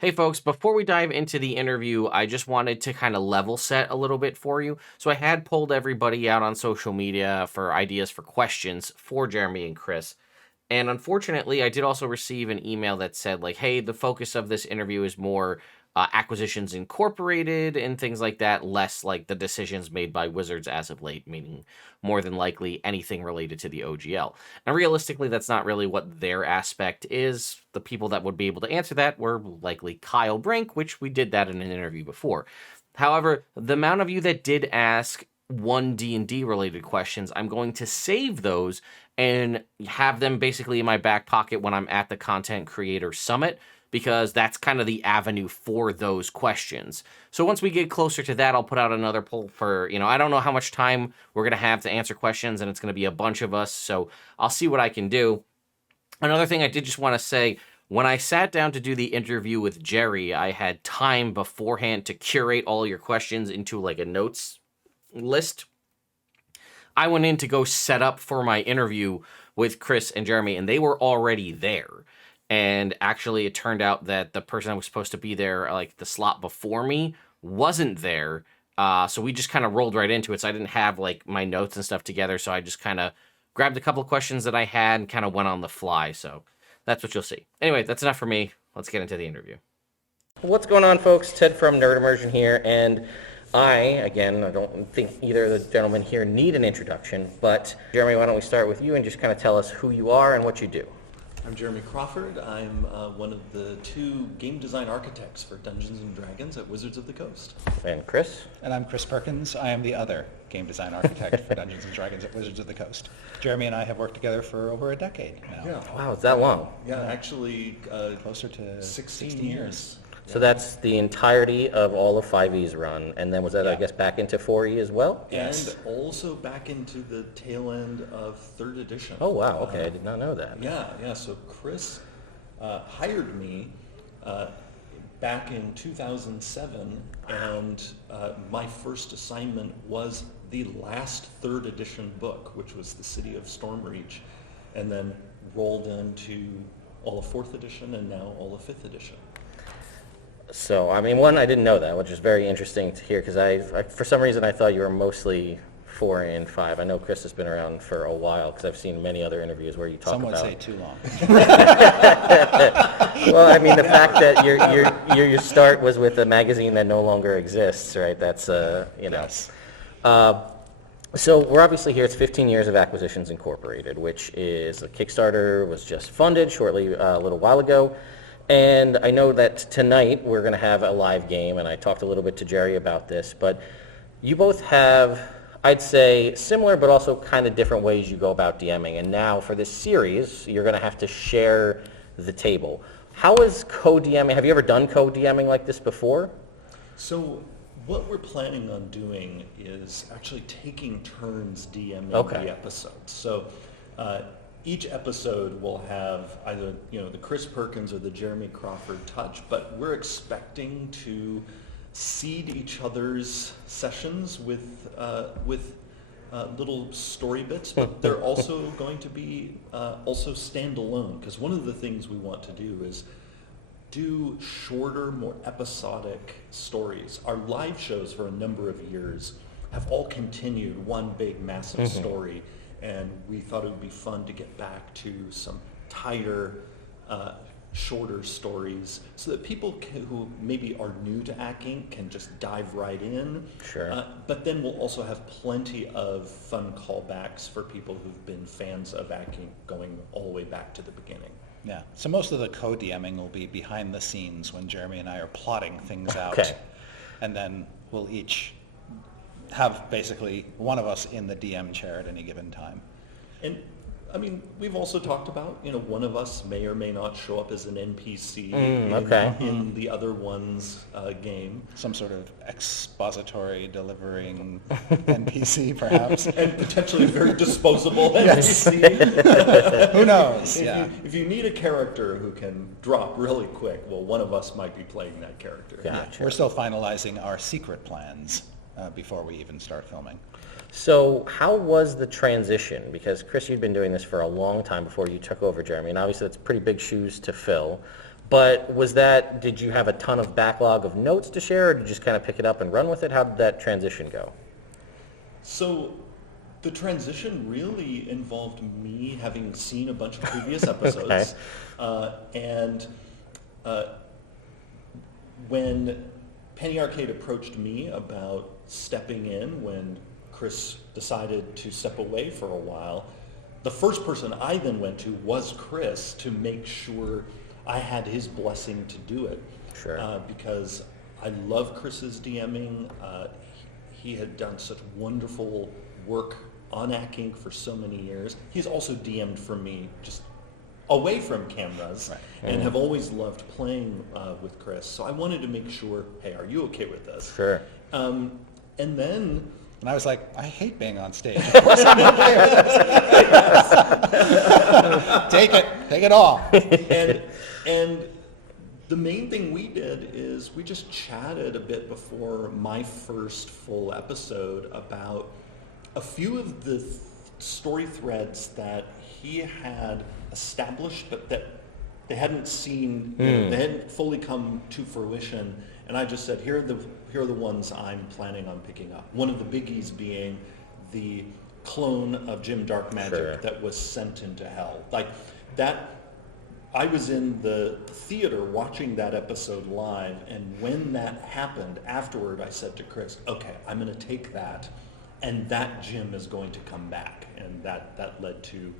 Hey folks, before we dive into the interview, I just wanted to kind of level set a little bit for you. So I had pulled everybody out on social media for ideas for questions for Jeremy and Chris. And unfortunately, I did also receive an email that said, like, hey, the focus of this interview is more Acquisitions Incorporated and things like that, less like the decisions made by Wizards as of late, meaning more than likely anything related to the OGL. And realistically, that's not really what their aspect is. The people that would be able to answer that were likely Kyle Brink, which we did that in an interview before. However, the amount of you that did ask one D&D related questions, I'm going to save those and have them basically in my back pocket when I'm at the Content Creator Summit, because that's kind of the avenue for those questions. So once we get closer to that, I'll put out another poll for, I don't know how much time we're going to have to answer questions, and it's going to be a bunch of us, so I'll see what I can do. Another thing I did just want to say, when I sat down to do the interview with Jerry, I had time beforehand to curate all your questions into like a notes list. I went in to go set up for my interview with Chris and Jeremy, and they were already there. And actually, it turned out that the person that was supposed to be there, like the slot before me, wasn't there. So we just kind of rolled right into it. So I didn't have like my notes and stuff together. So I just kind of grabbed a couple of questions that I had and kind of went on the fly. So that's what you'll see. Anyway, that's enough for me. Let's get into the interview. What's going on, folks? Ted from Immersion here, and I don't think either of the gentlemen here need an introduction, but Jeremy, why don't we start with you and just kind of tell us who you are and what you do. I'm Jeremy Crawford. I'm one of the two game design architects for Dungeons & Dragons at Wizards of the Coast. And Chris? And I'm Chris Perkins. I am the other game design architect for Dungeons & Dragons at Wizards of the Coast. Jeremy and I have worked together for over a decade now. Yeah. Wow, is that long? Yeah, actually Closer to 16 years. So that's the entirety of all of 5e's run, and then was that, I guess, back into 4e as well? Yes. And also back into the tail end of 3rd edition. Oh, wow, okay, I did not know that. Yeah, so Chris hired me back in 2007, and my first assignment was the last 3rd edition book, which was The City of Stormreach, and then rolled into all of 4th edition and now all of 5th edition. So, I mean, one, I didn't know that, which is very interesting to hear, because I for some reason, I thought you were mostly 4 and 5. I know Chris has been around for a while, because I've seen many other interviews where you talk Some would about... say too long. Well, I mean, the fact that your start was with a magazine that no longer exists, right? That's, Yes. So we're obviously here. It's 15 years of Acquisitions Incorporated, which is a Kickstarter, was just funded shortly a little while ago. And I know that tonight we're going to have a live game, and I talked a little bit to Jerry about this, but you both have, I'd say, similar but also kind of different ways you go about DMing. And now for this series, you're going to have to share the table. How is co-DMing? Have you ever done co-DMing like this before? So what we're planning on doing is actually taking turns DMing the episodes. So each episode will have either the Chris Perkins or the Jeremy Crawford touch, but we're expecting to seed each other's sessions with little story bits, but they're also going to be also standalone, because one of the things we want to do is do shorter, more episodic stories. Our live shows for a number of years have all continued one big, massive story, and we thought it would be fun to get back to some tighter, shorter stories so that people who maybe are new to acting can just dive right in. Sure. But then we'll also have plenty of fun callbacks for people who've been fans of acting going all the way back to the beginning. Yeah. So most of the co-DMing will be behind the scenes when Jeremy and I are plotting things out. Okay. And then we'll each have basically one of us in the DM chair at any given time. And I mean, we've also talked about, one of us may or may not show up as an NPC in the other one's game. Some sort of expository delivering NPC, perhaps. And potentially a very disposable NPC. Who knows? If you need a character who can drop really quick, well, one of us might be playing that character. Gotcha. Yeah, we're still finalizing our secret plans before we even start filming. So how was the transition? Because Chris, you'd been doing this for a long time before you took over, Jeremy, and obviously it's pretty big shoes to fill. But did you have a ton of backlog of notes to share, or did you just kind of pick it up and run with it? How did that transition go? So the transition really involved me having seen a bunch of previous episodes. And when Penny Arcade approached me about stepping in when Chris decided to step away for a while, the first person I then went to was Chris to make sure I had his blessing to do it. Sure. Because I love Chris's DMing. He had done such wonderful work on ACK Inc. for so many years. He's also DM'd for me just away from cameras, and have always loved playing with Chris. So I wanted to make sure, hey, are you okay with this? Sure. And then... And I was like, I hate being on stage. Of course I'm okay with this. Take it all. And the main thing we did is we just chatted a bit before my first full episode about a few of the story threads that he had established, but that they hadn't seen, they hadn't fully come to fruition. And I just said, here are the ones I'm planning on picking up. One of the biggies being the clone of Jim Dark Magic that was sent into hell. Like that, I was in the theater watching that episode live, and when that happened afterward, I said to Chris, okay, I'm going to take that, and that Jim is going to come back. And that led to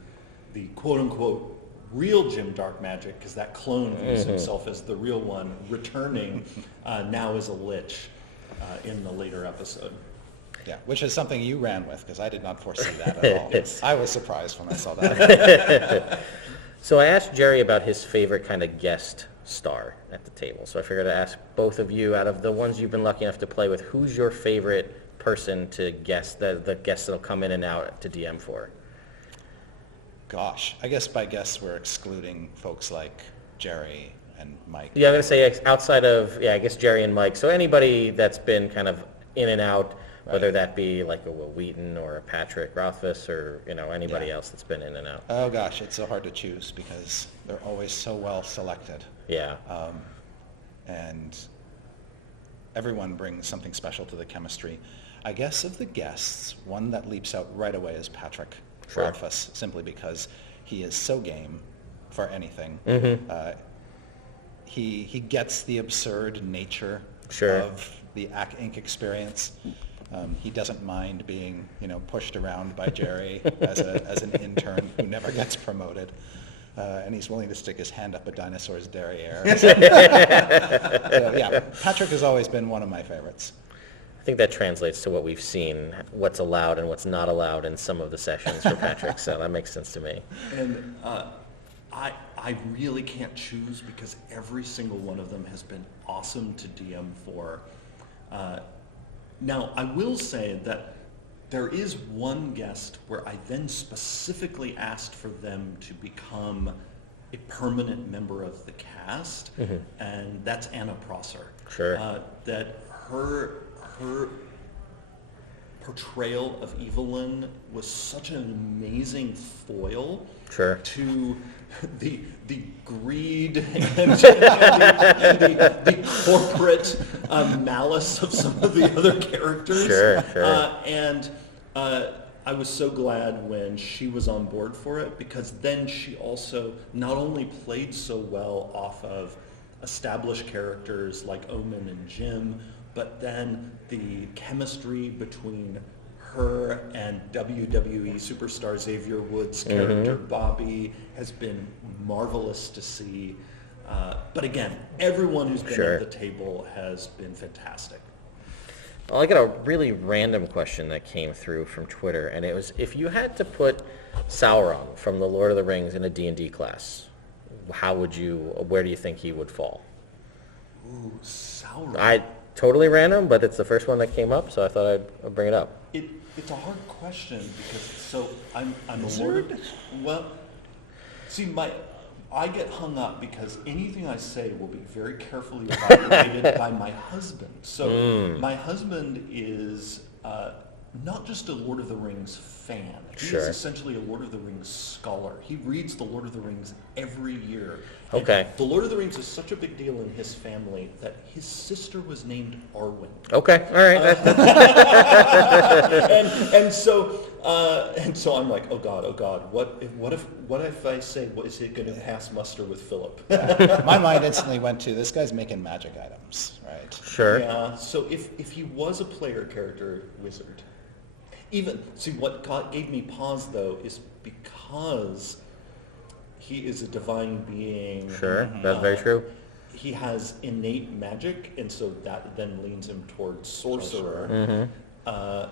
the quote-unquote real Jim Dark Magic, because that clone views himself as the real one, returning now as a lich in the later episode. Yeah, which is something you ran with, because I did not foresee that at all. I was surprised when I saw that. So I asked Jerry about his favorite kind of guest star at the table. So I figured I'd ask both of you, out of the ones you've been lucky enough to play with, who's your favorite person to guest, the guests that'll come in and out to DM for? Gosh, I guess by guests we're excluding folks like Jerry and Mike. Yeah, I'm going to say outside of, I guess Jerry and Mike. So anybody that's been kind of in and out, whether that be like a Will Wheaton or a Patrick Rothfuss or, anybody else that's been in and out. Oh gosh, it's so hard to choose because they're always so well selected. Yeah. And everyone brings something special to the chemistry. I guess of the guests, one that leaps out right away is Patrick Rothfuss, simply because he is so game for anything. He gets the absurd nature of the ACK Inc. experience. He doesn't mind being, pushed around by Jerry as an intern who never gets promoted. And he's willing to stick his hand up a dinosaur's derriere. So yeah, Patrick has always been one of my favorites. I think that translates to what we've seen, what's allowed and what's not allowed in some of the sessions for Patrick, so that makes sense to me. And I really can't choose because every single one of them has been awesome to DM for. Now, I will say that there is one guest where I then specifically asked for them to become a permanent member of the cast, and that's Anna Prosser. That her portrayal of Evelyn was such an amazing foil to the greed and the corporate malice of some of the other characters. And I was so glad when she was on board for it, because then she also not only played so well off of established characters like Omen and Jim, but then the chemistry between her and WWE superstar Xavier Woods' character Bobby has been marvelous to see. But again, everyone who's been at the table has been fantastic. Well, I got a really random question that came through from Twitter, and it was, if you had to put Sauron from the Lord of the Rings in a D&D class, where do you think he would fall? Ooh, Sauron. Totally random, but it's the first one that came up, so I thought I'd bring it up. It's a hard question because I'm a Lord. Well, see, I get hung up because anything I say will be very carefully evaluated by my husband. So my husband is not just a Lord of the Rings fan. He Sure. is essentially a Lord of the Rings scholar. He reads the Lord of the Rings every year. Okay. And the Lord of the Rings is such a big deal in his family that his sister was named Arwen. Okay, all right. And so I'm like, oh God, what if I say, what is it going to pass muster with Philip? My mind instantly went to, this guy's making magic items, right? Sure. Yeah. So if he was a player character wizard, what gave me pause though is because he is a divine being. Sure, that's very true. He has innate magic, and so that then leans him towards sorcerer. Mm-hmm.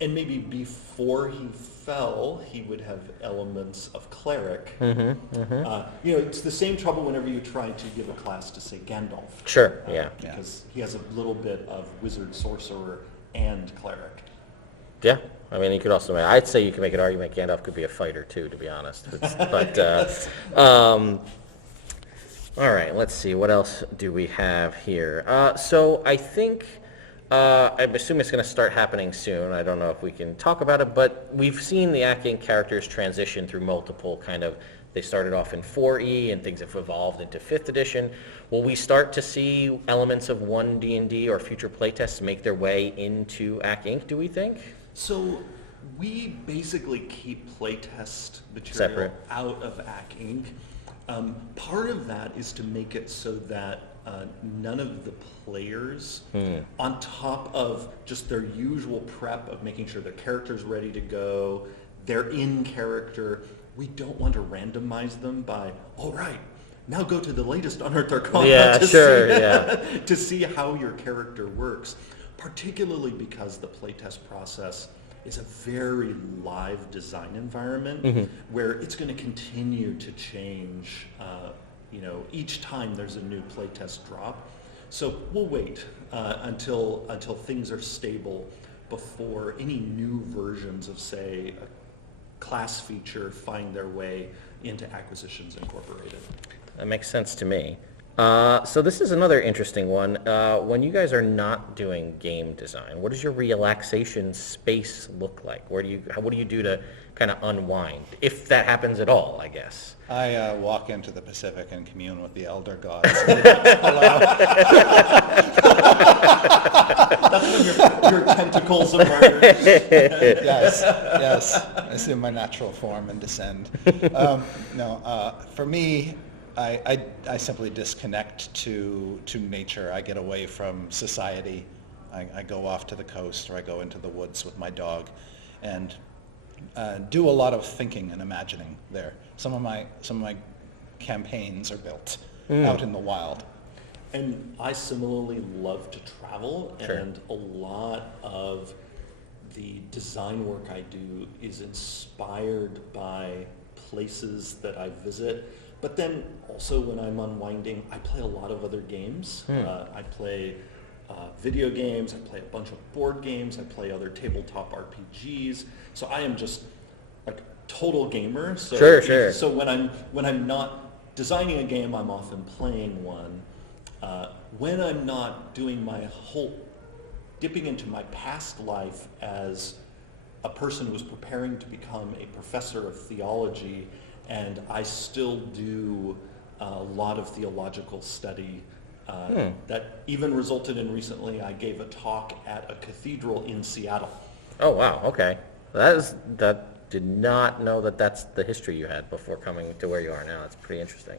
And maybe before he fell, he would have elements of cleric. Mm-hmm. Mm-hmm. It's the same trouble whenever you try to give a class to, say, Gandalf. Sure, yeah. Because he has a little bit of wizard, sorcerer, and cleric. Yeah, I mean, you could also, I'd say you could make an argument Gandalf could be a fighter too, to be honest. All right, let's see, what else do we have here? So I think, I assume it's going to start happening soon. I don't know if we can talk about it, but we've seen the acting characters transition through multiple they started off in 4E and things have evolved into 5th edition. Will we start to see elements of 1D&D or future playtests make their way into AC Inc., do we think? So we basically keep playtest material Separate. out of AC Inc. Part of that is to make it so that none of the players, on top of just their usual prep of making sure their character's ready to go, they're in character, we don't want to randomize them by, all right, now go to the latest Unearthed Arcana to see how your character works, particularly because the playtest process is a very live design environment where it's going to continue to change each time there's a new playtest drop. So we'll wait until things are stable before any new versions of, say, a class feature find their way into Acquisitions Incorporated. That makes sense to me. So this is another interesting one. When you guys are not doing game design, what does your relaxation space look like? What do you do to kind of unwind, if that happens at all, I guess? I walk into the Pacific and commune with the elder gods. That's when your tentacles emerge. Yes. I assume my natural form and descend. For me, I simply disconnect to nature. I get away from society. I go off to the coast, or I go into the woods with my dog, and do a lot of thinking and imagining there. Some of my campaigns are built out in the wild. And I similarly love to travel, Sure. and a lot of the design work I do is inspired by places that I visit. But then also when I'm unwinding, I play a lot of other games. I play video games, I play a bunch of board games, I play other tabletop RPGs. So I am just like total gamer. So Sure. So when I'm not designing a game, I'm often playing one. When I'm not doing my whole dipping into my past life as a person who was preparing to become a professor of theology, and I still do a lot of theological study that even resulted in recently I gave a talk at a cathedral in Seattle. Oh, wow, okay. That did not know that's the history you had before coming to where you are now. That's pretty interesting.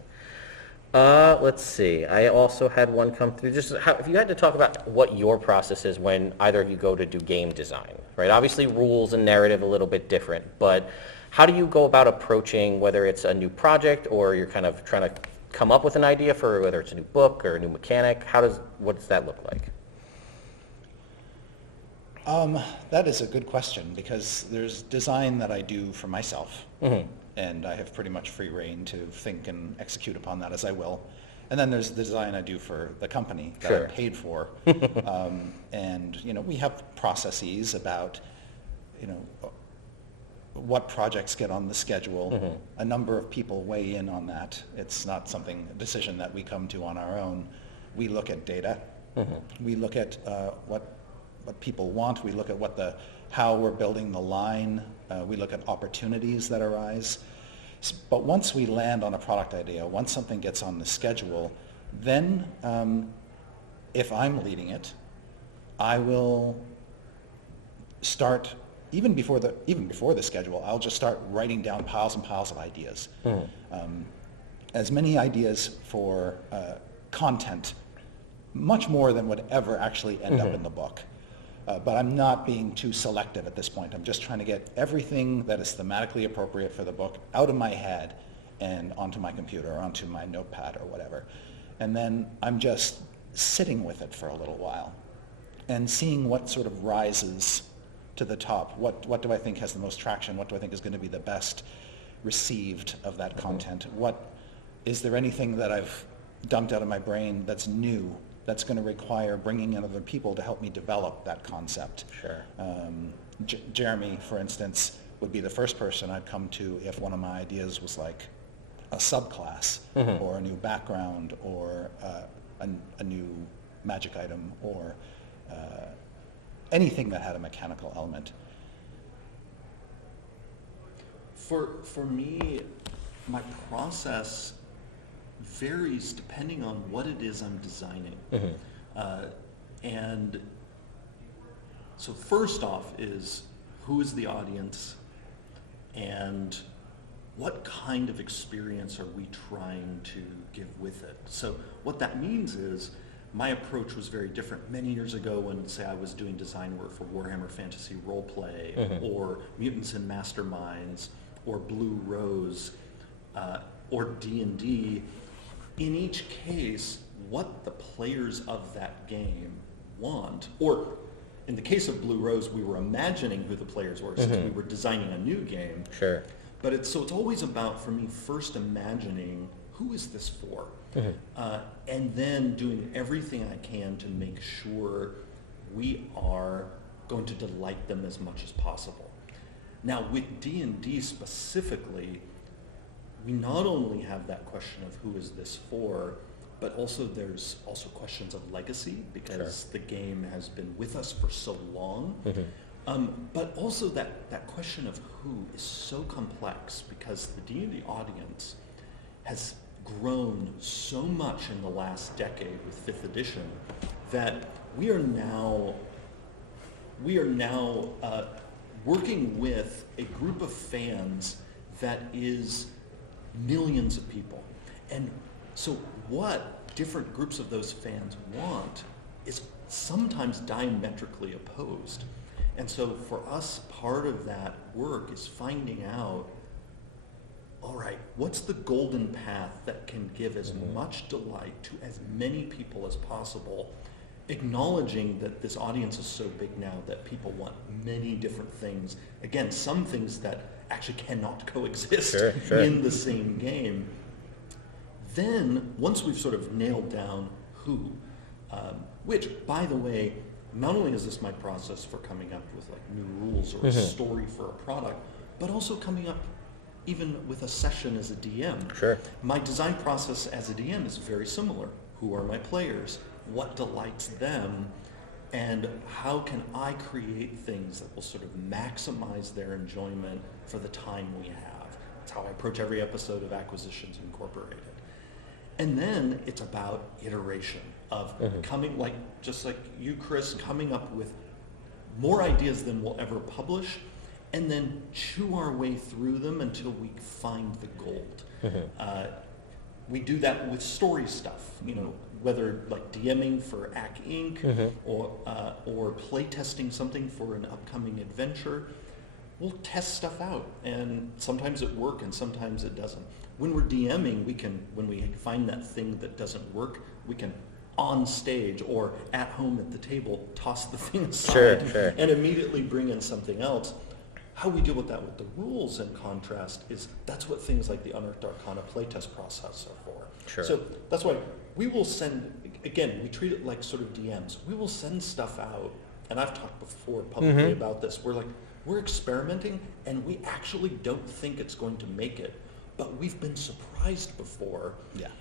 Let's see. I also had one come through. Just if you had to talk about what your process is when either of you go to do game design, right? Obviously, rules and narrative a little bit different, but how do you go about approaching whether it's a new project or you're kind of trying to come up with an idea for whether it's a new book or a new mechanic? What does that look like? That is a good question, because there's design that I do for myself, and I have pretty much free reign to think and execute upon that as I will. And then there's the design I do for the company that Sure. I'm paid for. And we have processes about what projects get on the schedule. A number of people weigh in on that. It's not a decision that we come to on our own. We look at data. We look at what what people want. We look at how we're building the line. We look at opportunities that arise. But once we land on a product idea, once something gets on the schedule, then if I'm leading it, I will start, even before the schedule, I'll just start writing down piles and piles of ideas. As many ideas for content, much more than would ever actually end up in the book. But I'm not being too selective at this point. I'm just trying to get everything that is thematically appropriate for the book out of my head and onto my computer or onto my notepad or whatever. And then I'm just sitting with it for a little while and seeing what sort of rises to the top. What do I think has the most traction? What do I think is going to be the best received of that content? Is there anything that I've dumped out of my brain that's new, that's going to require bringing in other people to help me develop that concept? Sure. Jeremy, for instance, would be the first person I'd come to if one of my ideas was like a subclass or a new background or a new magic item or anything that had a mechanical element. For me, my process varies depending on what it is I'm designing. And so first off is, who is the audience and what kind of experience are we trying to give with it? So what that means is, my approach was very different many years ago when, say, I was doing design work for Warhammer Fantasy Roleplay or Mutants and Masterminds or Blue Rose or D&D. In each case, what the players of that game want, or in the case of Blue Rose, we were imagining who the players were since we were designing a new game. Sure. But it's always about, for me, first imagining who is this for, and then doing everything I can to make sure we are going to delight them as much as possible. Now, with D&D specifically, we not only have that question of who is this for, but also there's also questions of legacy, because the game has been with us for so long. But also that question of who is so complex, because the D&D audience has grown so much in the last decade with 5th edition that we are now working with a group of fans that is millions of people. And so what different groups of those fans want is sometimes diametrically opposed. And so for us, part of that work is finding out, all right, what's the golden path that can give as much delight to as many people as possible, acknowledging that this audience is so big now that people want many different things. Again, some things that actually cannot coexist in the same game. Then, once we've sort of nailed down who, which, by the way, not only is this my process for coming up with like new rules or a story for a product, but also coming up even with a session as a DM. Sure. My design process as a DM is very similar. Who are my players? What delights them? And how can I create things that will sort of maximize their enjoyment for the time we have? That's how I approach every episode of Acquisitions Incorporated. And then it's about iteration of coming, like just like you, Chris, coming up with more ideas than we'll ever publish, and then chew our way through them until we find the gold. We do that with story stuff, whether like DMing for AC Inc. Or playtesting something for an upcoming adventure. We'll test stuff out, and sometimes it works and sometimes it doesn't. When we're DMing, when we find that thing that doesn't work, we can on stage or at home at the table toss the thing aside and immediately bring in something else. How we deal with that with the rules, in contrast, is that's what things like the Unearthed Arcana playtest process are for. So that's why we will send, again, we treat it like sort of DMs. We will send stuff out, and I've talked before publicly about this. We're experimenting, and we actually don't think it's going to make it, but we've been surprised before.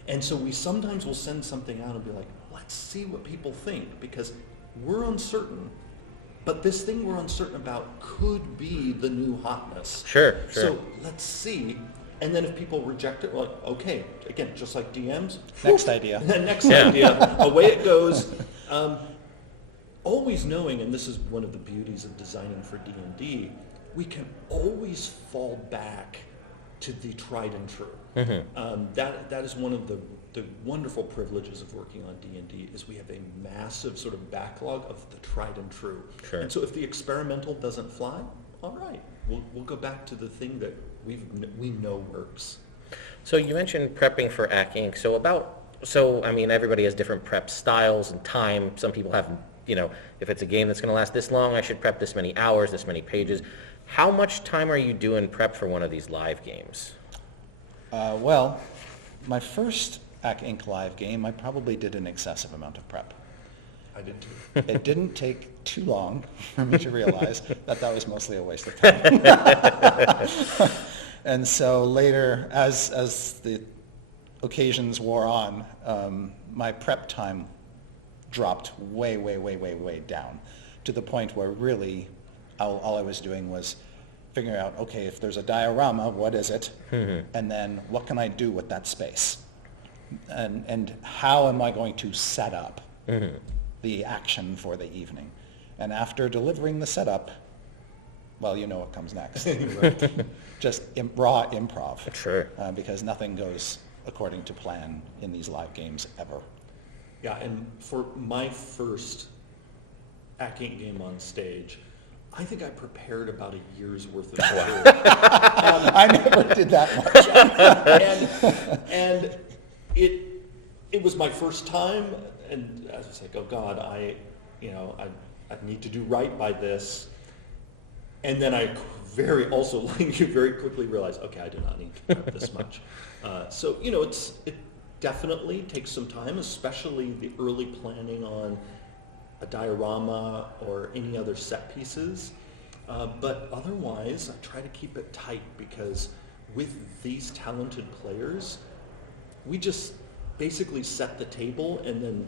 And so we sometimes will send something out and be like, let's see what people think, because we're uncertain. but this thing we're uncertain about could be the new hotness. Sure. So let's see. And then if people reject it, well, okay, again, just like DMs. Next idea. Next idea. Away it goes. Always knowing, and this is one of the beauties of designing for D&D, we can always fall back to the tried and true. That is one of the wonderful privileges of working on D&D is we have a massive sort of backlog of the tried and true. Sure. And so if the experimental doesn't fly, all right, we'll go back to the thing that we know works. So you mentioned prepping for ACK Inc. So I mean, everybody has different prep styles and time. Some people have, if it's a game that's going to last this long, I should prep this many hours, this many pages. How much time are you doing prep for one of these live games? Well, my first ACK Inc. live game, I probably did an excessive amount of prep. I did too. It didn't take too long for me to realize that was mostly a waste of time. And so later, as the occasions wore on, my prep time dropped way down to the point where really all I was doing was figuring out, okay, if there's a diorama, what is it? And then what can I do with that space? And how am I going to set up the action for the evening? And after delivering the setup, well, you know what comes next. Just raw improv. Sure. Because nothing goes according to plan in these live games ever. Yeah, and for my first ACK Inc. game on stage, I think I prepared about a year's worth of material. I never did that much. and it was my first time, and I was like, oh God, I need to do right by this. And then I also, like you, very quickly realized, okay, I do not need to prep this much. So it definitely takes some time, especially the early planning on a diorama or any other set pieces. But otherwise, I try to keep it tight because with these talented players, we just basically set the table and then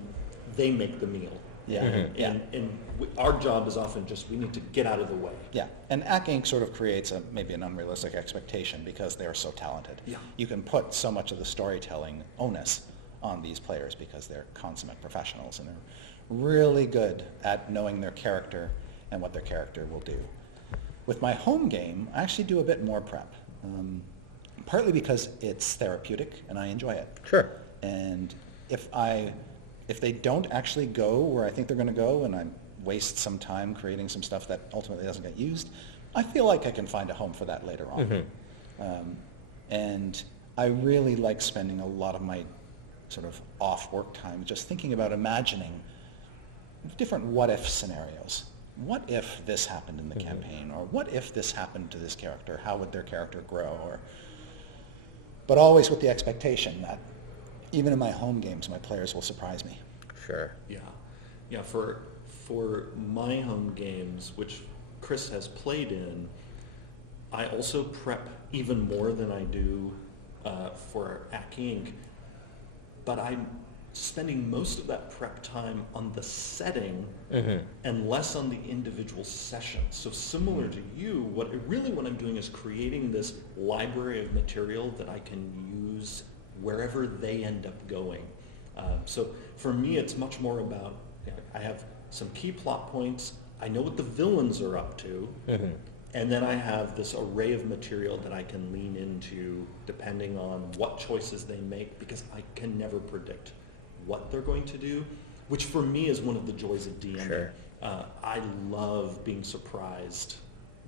they make the meal. Yeah. And our job is often just we need to get out of the way. Yeah, and ACK Inc. sort of creates maybe an unrealistic expectation because they're so talented. Yeah. You can put so much of the storytelling onus on these players because they're consummate professionals and they're really good at knowing their character and what their character will do. With my home game, I actually do a bit more prep, partly because it's therapeutic and I enjoy it. Sure. And if they don't actually go where I think they're going to go and I waste some time creating some stuff that ultimately doesn't get used, I feel like I can find a home for that later on. And I really like spending a lot of my sort of off work time just thinking about imagining different what-if scenarios. What if this happened in the campaign? Or what if this happened to this character? How would their character grow? But always with the expectation that even in my home games, my players will surprise me. Sure. Yeah. For my home games, which Chris has played in, I also prep even more than I do for ACK Inc. But I'm spending most of that prep time on the setting and less on the individual sessions. So similar to you, what I'm doing is creating this library of material that I can use wherever they end up going. So for me, it's much more about, I have some key plot points, I know what the villains are up to, and then I have this array of material that I can lean into depending on what choices they make, because I can never predict what they're going to do, which for me is one of the joys of DMing. Sure. I love being surprised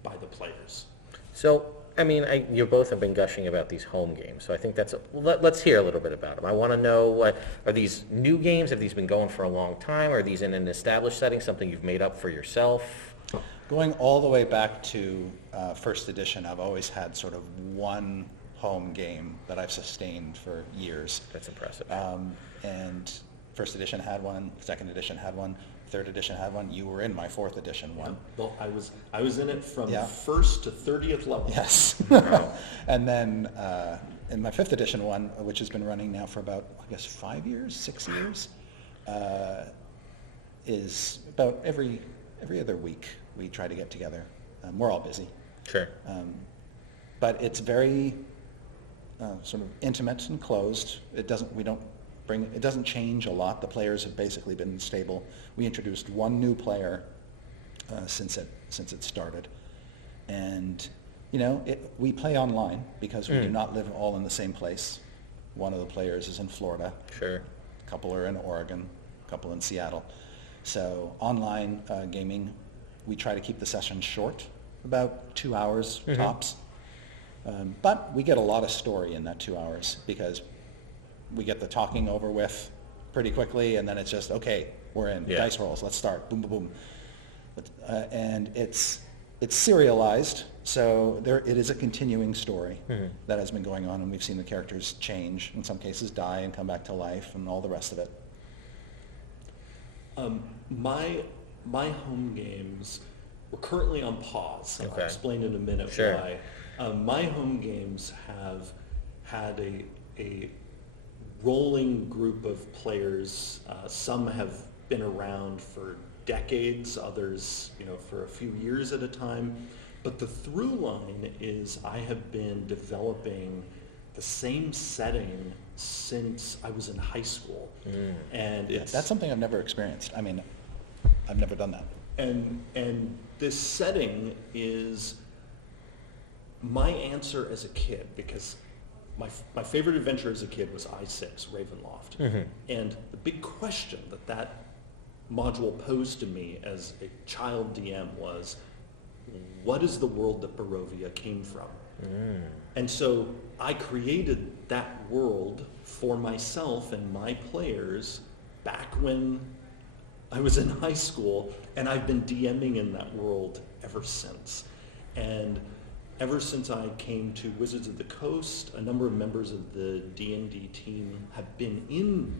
by the players. So, I mean, you both have been gushing about these home games, so I think let's hear a little bit about them. I want to know, are these new games? Have these been going for a long time? Are these in an established setting, something you've made up for yourself? Going all the way back to first edition, I've always had sort of one home game that I've sustained for years. That's impressive. And first edition had one, second edition had one, third edition had one. You were in my fourth edition one. Well, I was in it from Yeah. first to 30th level. Yes. And then in my fifth edition one, which has been running now for about, 6 years, is about every every other week we try to get together. We're all busy. Sure. But it's very sort of intimate and closed. It doesn't change a lot. The players have basically been stable. We introduced one new player since it started, and we play online because we do not live all in the same place. One of the players is in Florida. Sure. A couple are in Oregon. A couple in Seattle. So online gaming, we try to keep the sessions short, about 2 hours tops. But we get a lot of story in that 2 hours because we get the talking over with pretty quickly, and then it's just, okay, we're in. Yeah. Dice rolls, let's start. Boom, boom, boom. And it's serialized, so it is a continuing story that has been going on, and we've seen the characters change, in some cases die and come back to life, and all the rest of it. My home games, we're currently on pause. Okay. I'll explain in a minute Sure. why. My home games have had a rolling group of players. Some have been around for decades, others, for a few years at a time. But the through line is I have been developing the same setting since I was in high school. And That's something I've never experienced. I mean, I've never done that. And this setting is my answer as a kid, because my favorite adventure as a kid was I-6, Ravenloft. And the big question that module posed to me as a child DM was, what is the world that Barovia came from? And so I created that world for myself and my players back when I was in high school, and I've been DMing in that world ever since. And ever since I came to Wizards of the Coast, a number of members of the D&D team have been in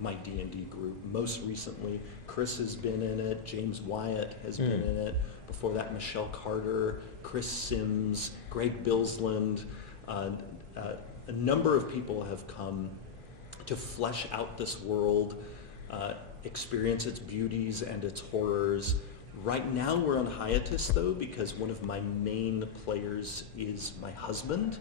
my D&D group. Most recently, Chris has been in it, James Wyatt has been in it. Before that, Michelle Carter, Chris Sims, Greg Billsland. A number of people have come to flesh out this world, experience its beauties and its horrors. Right now we're on hiatus though, because one of my main players is my husband,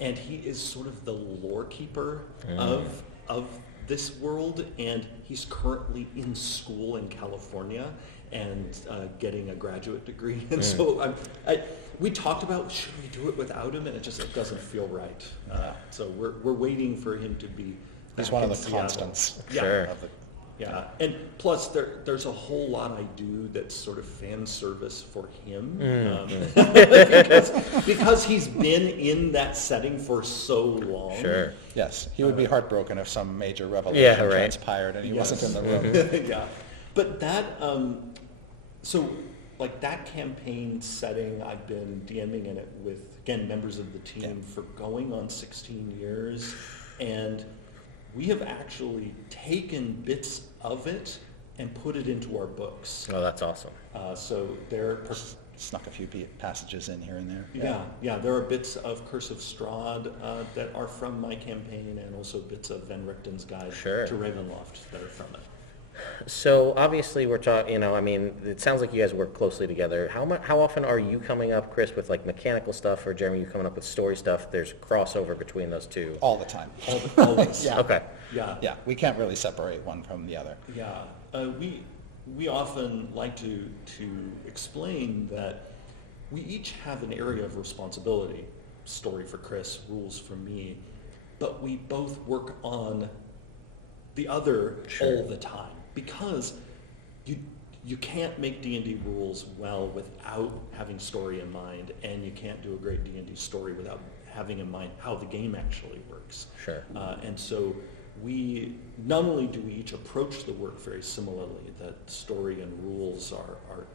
and he is sort of the lore keeper of this world, and he's currently in school in California and getting a graduate degree. And so we talked about, should we do it without him, and it doesn't feel right. So we're waiting for him to be He's back one of in the Seattle. constants. Yeah. Sure. Of the, Yeah, and plus there's a whole lot I do that's sort of fan service for him, because he's been in that setting for so long. Sure. yes, he would be heartbroken if some major revelation right. transpired and he wasn't in the room. Yeah, but that so like that campaign setting, I've been DMing in it with, again, members of the team for going on 16 years, and we have actually taken bits of it and put it into our books. Oh, that's awesome. So there, Snuck a few passages in here and there. yeah, there are bits of Curse of Strahd that are from my campaign, and also bits of Van Richten's Guide Sure. to Ravenloft that are from it. So obviously we're talking, I mean, it sounds like you guys work closely together. How often are you coming up, Chris, with like mechanical stuff, or Jeremy, you coming up with story stuff? There's crossover between those two. All the time. Always. Yeah. Okay. Yeah. We can't really separate one from the other. Yeah, we often like to explain that we each have an area of responsibility. Story for Chris, rules for me, but we both work on the other all the time, because you can't make D&D rules well without having story in mind, and you can't do a great D&D story without having in mind how the game actually works. Sure. And so we not only do we each approach the work very similarly, that story and rules are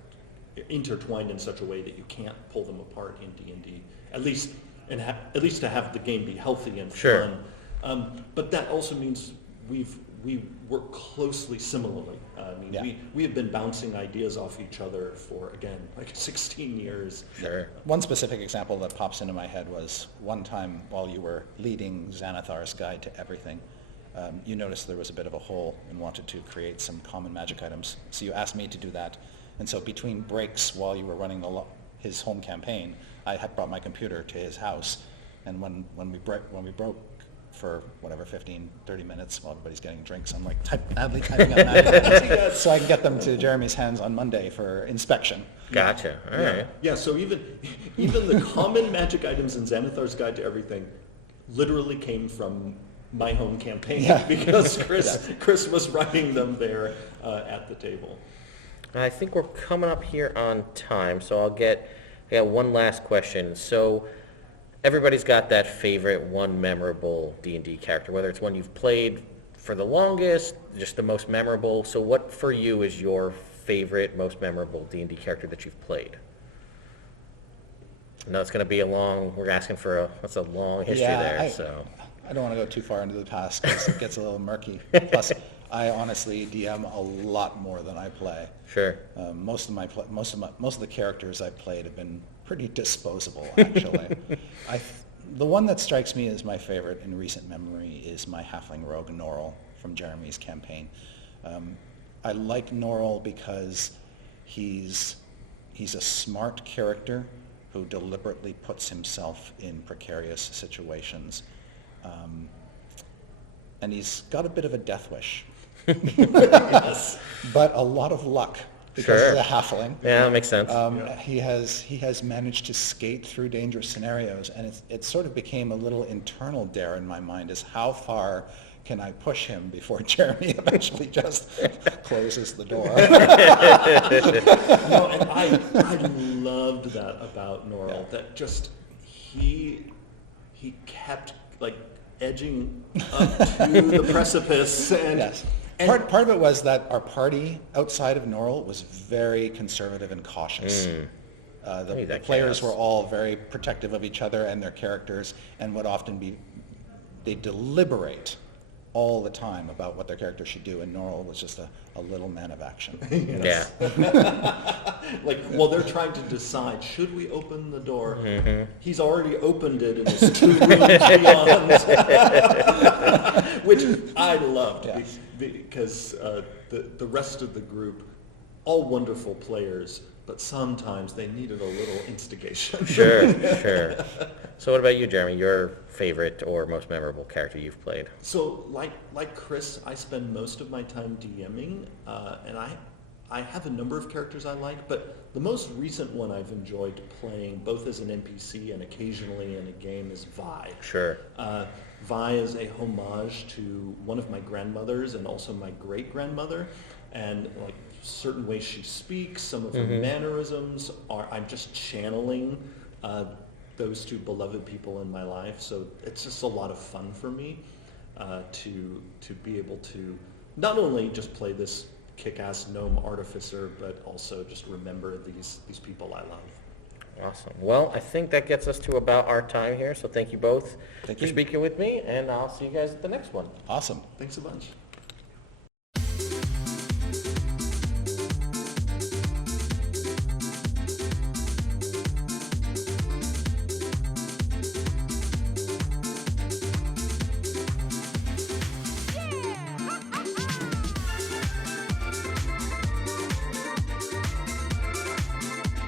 intertwined in such a way that you can't pull them apart in D&D, at least to have the game be healthy and Sure. fun. But that also means we work closely similarly. I mean, we have been bouncing ideas off each other for, again, like 16 years. Sure. One specific example that pops into my head was one time while you were leading Xanathar's Guide to Everything, you noticed there was a bit of a hole and wanted to create some common magic items. So you asked me to do that, And so between breaks while you were running his home campaign, I had brought my computer to his house, and when we broke for whatever 15, 30 minutes while everybody's getting drinks, I'm like madly typing up magic so I can get them to Jeremy's hands on Monday for inspection. Gotcha. All right. Yeah, so even the common magic items in Xanathar's Guide to Everything literally came from my home campaign because Chris was writing them there at the table. I think we're coming up here on time, so I got one last question. So everybody's got that favorite one memorable D&D character, whether it's one you've played for the longest, just the most memorable. So what for you is your favorite, most memorable D&D character that you've played? I know it's going to be we're asking for that's a long history there. So I don't want to go too far into the past because it gets a little murky. Plus, I honestly DM a lot more than I play. Sure. Most of the characters I've played have been pretty disposable, actually. The one that strikes me as my favorite in recent memory is my halfling rogue Norrell from Jeremy's campaign. I like Norrell because he's a smart character who deliberately puts himself in precarious situations. And he's got a bit of a death wish. Yes. But a lot of luck because Sure. he's a halfling. Yeah, that makes sense. He has managed to skate through dangerous scenarios, and it sort of became a little internal dare in my mind, is how far can I push him before Jeremy eventually just closes the door? No, and I loved that about Norrell, that just he kept like edging up to the precipice. And, Yes. and Part of it was that our party outside of Norrell was very conservative and cautious. The players were all very protective of each other and their characters, and would often they deliberate all the time about what their character should do, and Norrell was just a little man of action. Yeah. like, while they're trying to decide, should we open the door? He's already opened it and is 2 rooms beyond. Which I loved because the rest of the group, all wonderful players, but sometimes they needed a little instigation. Sure. So what about you, Jeremy? Your favorite or most memorable character you've played? So, like Chris, I spend most of my time DMing, and I have a number of characters I like, but the most recent one I've enjoyed playing, both as an NPC and occasionally in a game, is Vi. Sure. Vi is a homage to one of my grandmothers and also my great-grandmother, and like certain ways she speaks, some of her mannerisms I'm just channeling those two beloved people in my life. So it's just a lot of fun for me to be able to not only just play this kick-ass gnome artificer, but also just remember these people I love. Awesome. Well, I think that gets us to about our time here, so thank you both Thank for you. speaking with me, and I'll see you guys at the next one. Awesome. Thanks a bunch.